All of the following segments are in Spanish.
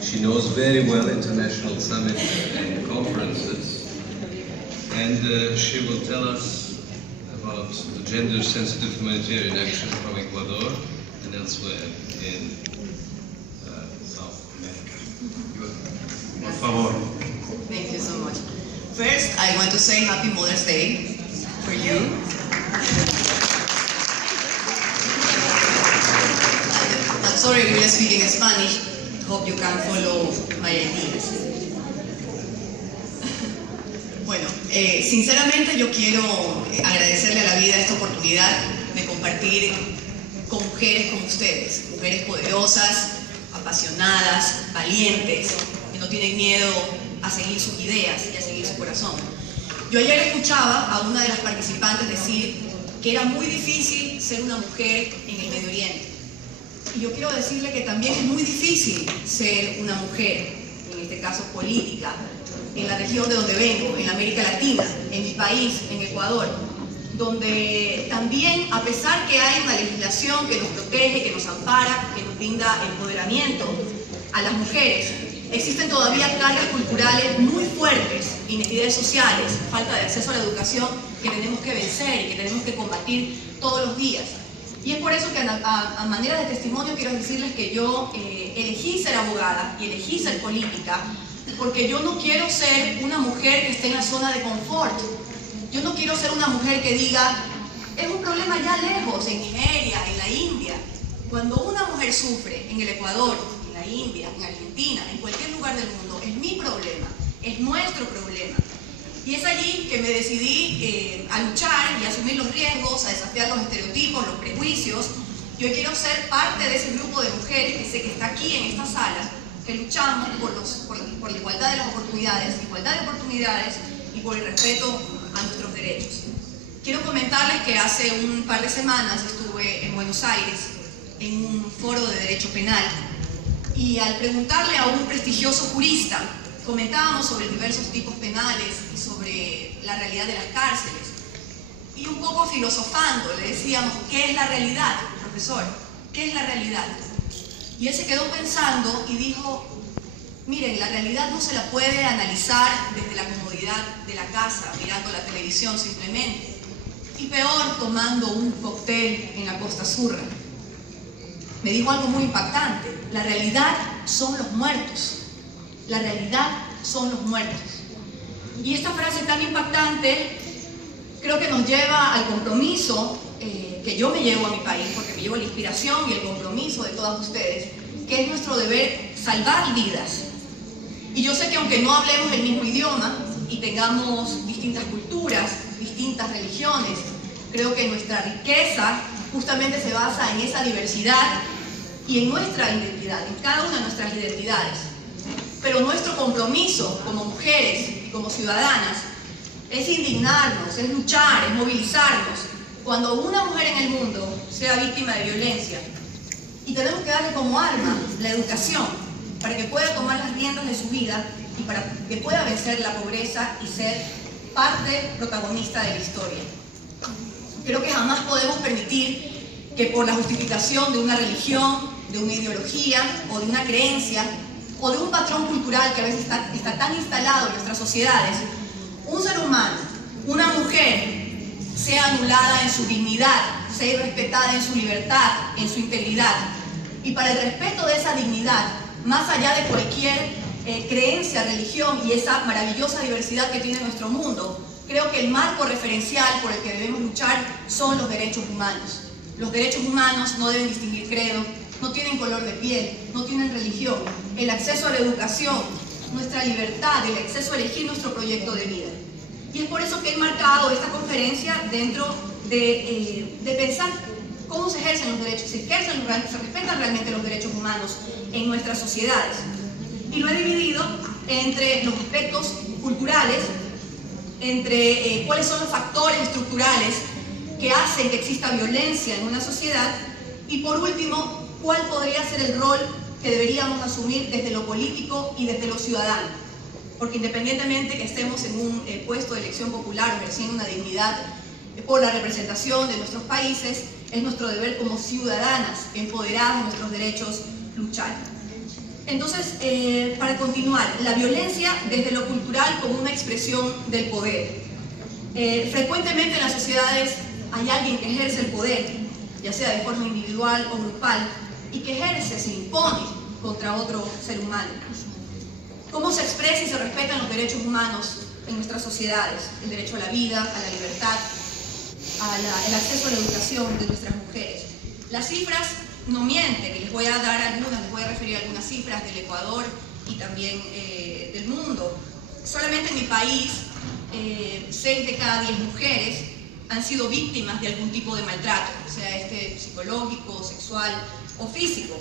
she knows very well international summits and conferences, and she will tell us about the gender-sensitive humanitarian action from Ecuador and elsewhere in South America. Por favor. Thank you so much. First, I want to say Happy Mother's Day for you. I'm sorry we are speaking in Spanish. Hope you can follow my ideas. Bueno, sinceramente yo quiero agradecerle a la vida esta oportunidad de compartir con mujeres como ustedes, mujeres poderosas, apasionadas, valientes, que no tienen miedo a seguir sus ideas y a seguir su corazón. Yo ayer escuchaba a una de las participantes decir que era muy difícil ser una mujer en el Medio Oriente. Y yo quiero decirle que también es muy difícil ser una mujer, en este caso política, en la región de donde vengo, en América Latina, en mi país, en Ecuador, donde también, a pesar que hay una legislación que nos protege, que nos ampara, que nos brinda empoderamiento a las mujeres, existen todavía cargas culturales muy fuertes, inequidades sociales, falta de acceso a la educación que tenemos que vencer y que tenemos que combatir todos los días. Y es por eso que a manera de testimonio quiero decirles que yo elegí ser abogada y elegí ser política porque yo no quiero ser una mujer que esté en la zona de confort. Yo no quiero ser una mujer que diga, es un problema ya lejos, en Nigeria, en la India. Cuando una mujer sufre en el Ecuador, en la India, en Argentina, en cualquier lugar del mundo, es mi problema, es nuestro problema. Y es allí que me decidí a luchar y a asumir los riesgos, a desafiar los estereotipos, los prejuicios. Yo quiero ser parte de ese grupo de mujeres que sé que está aquí en esta sala, que luchamos por la igualdad de las oportunidades, y por el respeto a nuestros derechos. Quiero comentarles que hace un par de semanas estuve en Buenos Aires en un foro de derecho penal y al preguntarle a un prestigioso jurista, comentábamos sobre diversos tipos penales y sobre la realidad de las cárceles. Y un poco filosofando le decíamos, ¿qué es la realidad, profesor? ¿Qué es la realidad? Y él se quedó pensando y dijo, miren, la realidad no se la puede analizar desde la comodidad de la casa, mirando la televisión simplemente. Y peor, tomando un cóctel en la Costa Azurra. Me dijo algo muy impactante, la realidad son los muertos. La realidad son los muertos. Y esta frase tan impactante creo que nos lleva al compromiso que yo me llevo a mi país, porque me llevo la inspiración y el compromiso de todas ustedes, que es nuestro deber salvar vidas. Y yo sé que aunque no hablemos el mismo idioma y tengamos distintas culturas, distintas religiones, creo que nuestra riqueza justamente se basa en esa diversidad y en nuestra identidad, en cada una de nuestras identidades. Pero nuestro compromiso como mujeres y como ciudadanas es indignarnos, es luchar, es movilizarnos cuando una mujer en el mundo sea víctima de violencia. Y tenemos que darle como arma la educación para que pueda tomar las riendas de su vida y para que pueda vencer la pobreza y ser parte protagonista de la historia. Creo que jamás podemos permitir que por la justificación de una religión, de una ideología o de una creencia o de un patrón cultural que a veces está tan instalado en nuestras sociedades, un ser humano, una mujer, sea anulada en su dignidad, sea irrespetada en su libertad, en su integridad. Y para el respeto de esa dignidad, más allá de cualquier creencia, religión y esa maravillosa diversidad que tiene nuestro mundo, creo que el marco referencial por el que debemos luchar son los derechos humanos. Los derechos humanos no deben distinguir credo, no tienen color de piel, no tienen religión. El acceso a la educación, nuestra libertad, el acceso a elegir nuestro proyecto de vida. Y es por eso que he marcado esta conferencia dentro de pensar cómo se ejercen los derechos, se respetan realmente los derechos humanos en nuestras sociedades. Y lo he dividido entre los aspectos culturales, entre cuáles son los factores estructurales que hacen que exista violencia en una sociedad, y por último, cuál podría ser el rol que deberíamos asumir desde lo político y desde lo ciudadano. Porque independientemente que estemos en un puesto de elección popular o ejerciendo una dignidad por la representación de nuestros países, es nuestro deber como ciudadanas, empoderadas de nuestros derechos, luchar. Entonces, para continuar, la violencia desde lo cultural como una expresión del poder. Frecuentemente en las sociedades hay alguien que ejerce el poder, ya sea de forma individual o grupal, y que ejerce, se impone contra otro ser humano. ¿Cómo se expresa y se respetan los derechos humanos en nuestras sociedades? El derecho a la vida, a la libertad, el acceso a la educación de nuestras mujeres. Las cifras no mienten, y les voy a dar algunas, les voy a referir a algunas cifras del Ecuador y también del mundo. Solamente en mi país, 6 de cada 10 mujeres han sido víctimas de algún tipo de maltrato, sea psicológico, sexual o físico.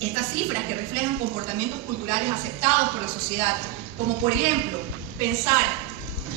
Estas cifras que reflejan comportamientos culturales aceptados por la sociedad, como por ejemplo, pensar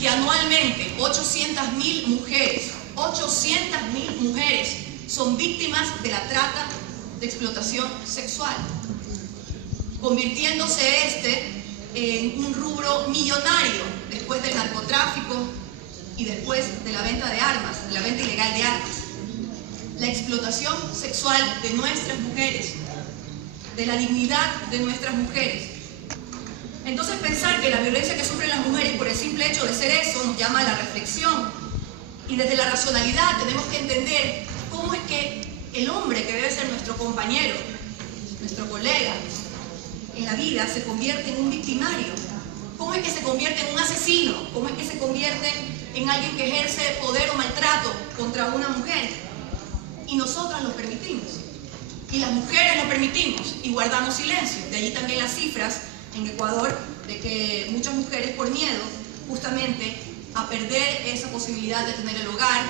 que anualmente 800.000 mujeres son víctimas de la trata de explotación sexual, convirtiéndose en un rubro millonario después del narcotráfico y después de la venta de armas, de la venta ilegal de armas. La explotación sexual de nuestras mujeres, de la dignidad de nuestras mujeres. Entonces pensar que la violencia que sufren las mujeres por el simple hecho de ser eso nos llama a la reflexión. Y desde la racionalidad tenemos que entender cómo es que el hombre, que debe ser nuestro compañero, nuestro colega en la vida, se convierte en un victimario. ¿Cómo es que se convierte en un asesino? ¿Cómo es que se convierte en alguien que ejerce poder o maltrato contra una mujer? Y nosotras lo permitimos. Y las mujeres lo permitimos y guardamos silencio. De allí también las cifras en Ecuador de que muchas mujeres, por miedo justamente a perder esa posibilidad de tener el hogar,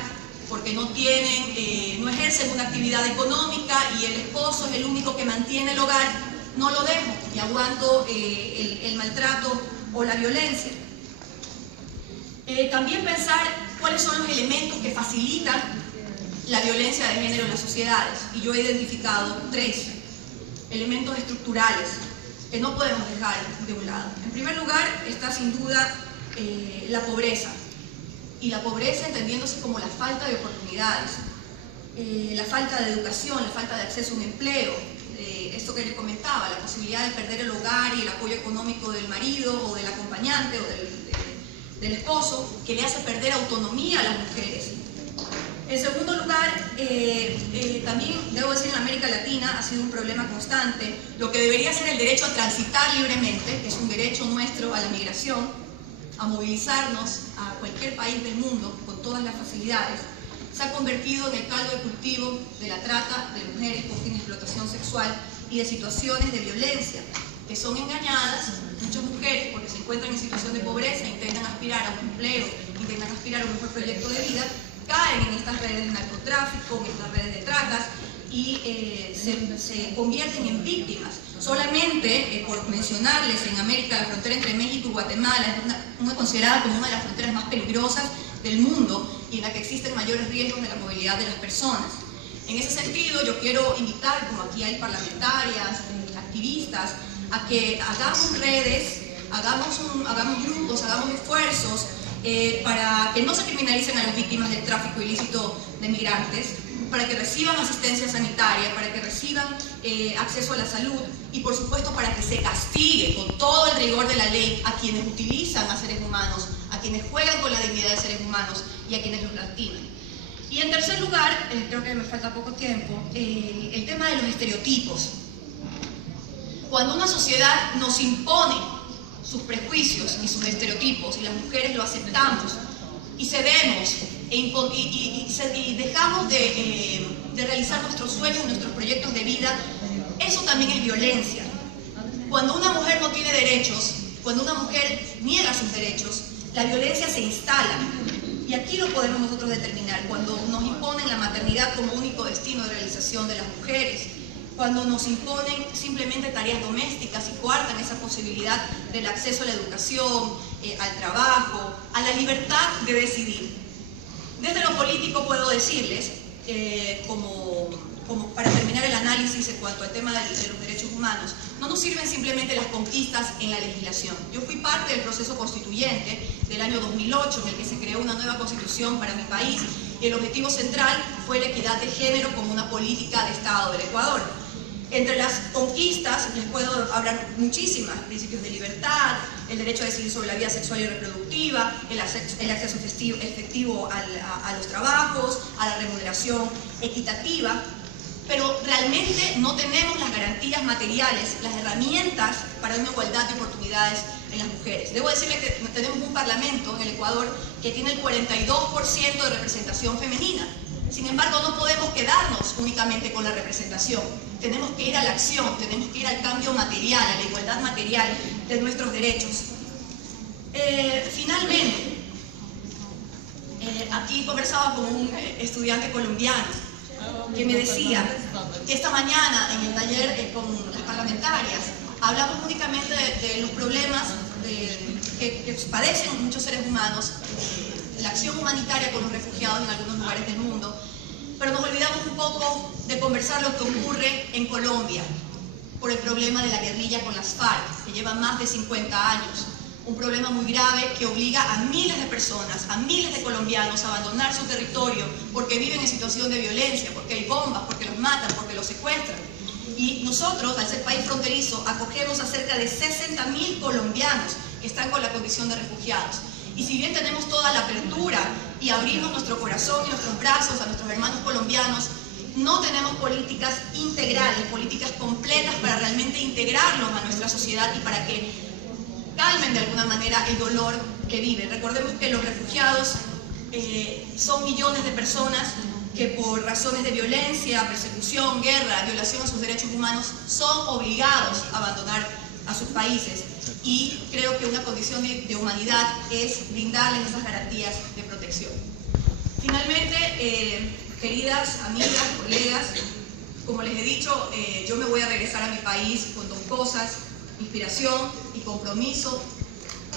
porque no ejercen una actividad económica y el esposo es el único que mantiene el hogar, no lo dejo y aguanto el maltrato o la violencia. También pensar cuáles son los elementos que facilitan la violencia de género en las sociedades, y yo he identificado 3 elementos estructurales que no podemos dejar de un lado. En primer lugar está sin duda la pobreza, y la pobreza entendiéndose como la falta de oportunidades, la falta de educación, la falta de acceso a un empleo, esto que les comentaba, la posibilidad de perder el hogar y el apoyo económico del marido o del acompañante o del esposo, que le hace perder autonomía a las mujeres. En segundo lugar, también debo decir, en América Latina ha sido un problema constante lo que debería ser el derecho a transitar libremente, que es un derecho nuestro a la migración, a movilizarnos a cualquier país del mundo con todas las facilidades. Se ha convertido en el caldo de cultivo de la trata de mujeres con fin de explotación sexual y de situaciones de violencia, que son engañadas muchas mujeres porque se encuentran en situación de pobreza, intentan aspirar a un empleo, intentan aspirar a un mejor proyecto de vida, caen en estas redes de narcotráfico, en estas redes de tratas y se convierten en víctimas. Solamente, por mencionarles, en América, la frontera entre México y Guatemala es considerada como una de las fronteras más peligrosas del mundo y en la que existen mayores riesgos de la movilidad de las personas. En ese sentido, yo quiero invitar, como aquí hay parlamentarias, activistas, a que hagamos redes, hagamos grupos, hagamos esfuerzos para que no se criminalicen a las víctimas del tráfico ilícito de migrantes, para que reciban asistencia sanitaria, para que reciban acceso a la salud y por supuesto para que se castigue con todo el rigor de la ley a quienes utilizan a seres humanos, a quienes juegan con la dignidad de seres humanos y a quienes los lastiman. Y en tercer lugar, creo que me falta poco tiempo, el tema de los estereotipos. Cuando una sociedad nos impone sus prejuicios y sus estereotipos y las mujeres lo aceptamos y cedemos y dejamos de realizar nuestros sueños, nuestros proyectos de vida, eso también es violencia. Cuando una mujer no tiene derechos, cuando una mujer niega sus derechos, la violencia se instala. Y aquí lo podemos nosotros determinar, cuando nos imponen la maternidad como único destino de realización de las mujeres, cuando nos imponen simplemente tareas domésticas y coartan esa posibilidad del acceso a la educación, al trabajo, a la libertad de decidir. Desde lo político puedo decirles, como para terminar el análisis en cuanto al tema de los derechos humanos, no nos sirven simplemente las conquistas en la legislación. Yo fui parte del proceso constituyente del año 2008, en el que se creó una nueva constitución para mi país, y el objetivo central fue la equidad de género como una política de Estado del Ecuador. Entre las conquistas les puedo hablar muchísimas: principios de libertad, el derecho a decidir sobre la vida sexual y reproductiva, el acceso efectivo a los trabajos, a la remuneración equitativa. Pero realmente no tenemos las garantías materiales, las herramientas para una igualdad de oportunidades en las mujeres. Debo decirles que tenemos un parlamento en el Ecuador que tiene el 42% de representación femenina. Sin embargo, no podemos quedarnos únicamente con la representación. Tenemos que ir a la acción, tenemos que ir al cambio material, a la igualdad material de nuestros derechos. Finalmente, aquí conversaba con un estudiante colombiano que me decía que esta mañana en el taller con las parlamentarias hablamos únicamente de los problemas que padecen muchos seres humanos, la acción humanitaria con los refugiados en algunos lugares del mundo, pero nos olvidamos un poco de conversar lo que ocurre en Colombia por el problema de la guerrilla con las FARC, que lleva más de 50 años. Un problema muy grave que obliga a miles de personas, a miles de colombianos a abandonar su territorio porque viven en situación de violencia, porque hay bombas, porque los matan, porque los secuestran. Y nosotros, al ser país fronterizo, acogemos a cerca de 60.000 colombianos que están con la condición de refugiados. Y si bien tenemos toda la apertura y abrimos nuestro corazón y nuestros brazos a nuestros hermanos colombianos, no tenemos políticas integrales, políticas completas para realmente integrarlos a nuestra sociedad y para que calmen de alguna manera el dolor que viven. Recordemos que los refugiados son millones de personas que por razones de violencia, persecución, guerra, violación a sus derechos humanos son obligados a abandonar a sus países. Y creo que una condición de humanidad es brindarles esas garantías de protección. Finalmente, queridas amigas, colegas, como les he dicho, yo me voy a regresar a mi país con dos cosas: inspiración y compromiso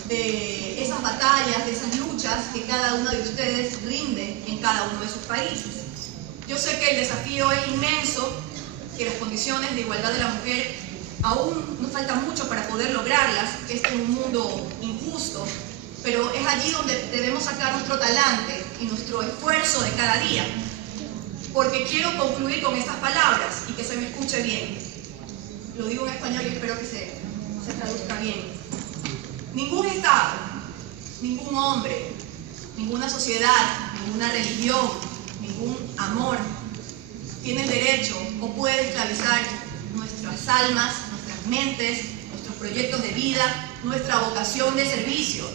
de esas batallas, de esas luchas que cada uno de ustedes rinde en cada uno de sus países. Yo sé que el desafío es inmenso, que las condiciones de igualdad de la mujer aún nos falta mucho para poder lograrlas, que es en un mundo injusto, pero es allí donde debemos sacar nuestro talante y nuestro esfuerzo de cada día. Porque quiero concluir con estas palabras y que se me escuche bien. Lo digo en español y espero que se traduzca bien. Ningún Estado, ningún hombre, ninguna sociedad, ninguna religión, ningún amor tiene el derecho o puede esclavizar nuestras almas, nuestras mentes, nuestros proyectos de vida, nuestra vocación de servicio.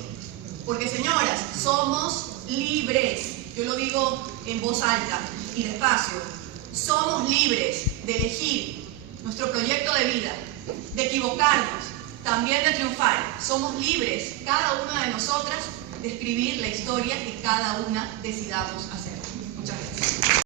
Porque, señoras, somos libres. Yo lo digo en voz alta y despacio. Somos libres de elegir nuestro proyecto de vida, de equivocarnos, también de triunfar. Somos libres, cada una de nosotras, de escribir la historia que cada una decidamos hacer. Muchas gracias.